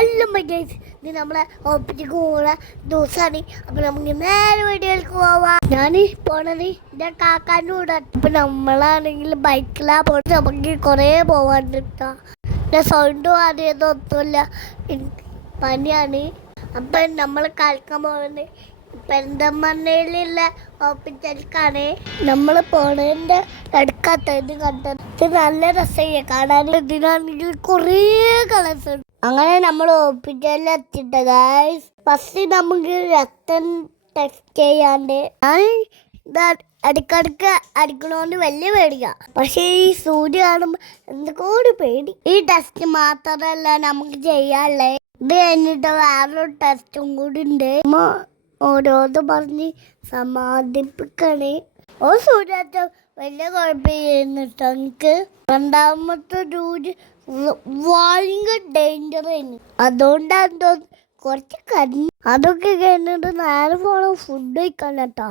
Hello my guys, ഇത് നമ്മളെ operating പോകുന്ന ദിവസമാണ്. അപ്പം നമുക്ക് നേരെ വീഡിയോയിലേക്ക് പോവാം. ഞാൻ പോണത് എൻ്റെ കാക്കാൻ്റെ കൂടെ. അപ്പം നമ്മളാണെങ്കിൽ ബൈക്കിലാണ് പോയിട്ട് നമുക്ക് കുറേ പോവാണ്ട് കേട്ടോ. എൻ്റെ സൗണ്ടും അറിയതൊന്നുമില്ല, പനിയാണ്. അപ്പം നമ്മൾ കളിക്കാൻ പോകുന്നത് പെരിന്തൽമണ്ണയിലുള്ള ഹോസ്പിറ്റലിലേക്കാണ്. നമ്മൾ പോണതിൻ്റെ എടുക്കാത്ത ഇത് കണ്ടത്. ഇത് നല്ല രസമായി കാണാൻ. ഇതിനാണെങ്കിൽ കുറേ കളേഴ്സ് ഉണ്ട്. അങ്ങനെ നമ്മൾ ഹോസ്പിറ്റലിൽ എത്തിയിട്ട് ഗൈസ്, ഫസ്റ്റ് നമുക്ക് രക്തം ടെസ്റ്റ് ചെയ്യാണ്ട് ഞാൻ ഇടയ്ക്കിടയ്ക്ക് അടിക്കണോണ്ട് വലിയ പേടിയാ. പക്ഷെ ഈ സൂര്യ കാണുമ്പോൾ എന്തൊക്കെ പേടി. ഈ ടെസ്റ്റ് മാത്രമല്ല നമുക്ക് ചെയ്യാനുള്ളത്. ഇത് കഴിഞ്ഞിട്ട് വേറൊരു ടെസ്റ്റും കൂടി ഉണ്ട്. ഓരോന്ന് പറഞ്ഞ് സമാധിപ്പിക്കണേ. സൂര്യാച്ച വലിയ കുഴപ്പമില്ല. എനിക്ക് രണ്ടാമത്തെ ജോലി ഭയങ്കര ഡേഞ്ചർ ആയിരുന്നു. അതുകൊണ്ടാണ് കുറച്ച് കരഞ്ഞു. അതൊക്കെ കഴിഞ്ഞിട്ട് നേരെ പോകണം ഫുഡ് കഴിക്കാൻ കേട്ടോ.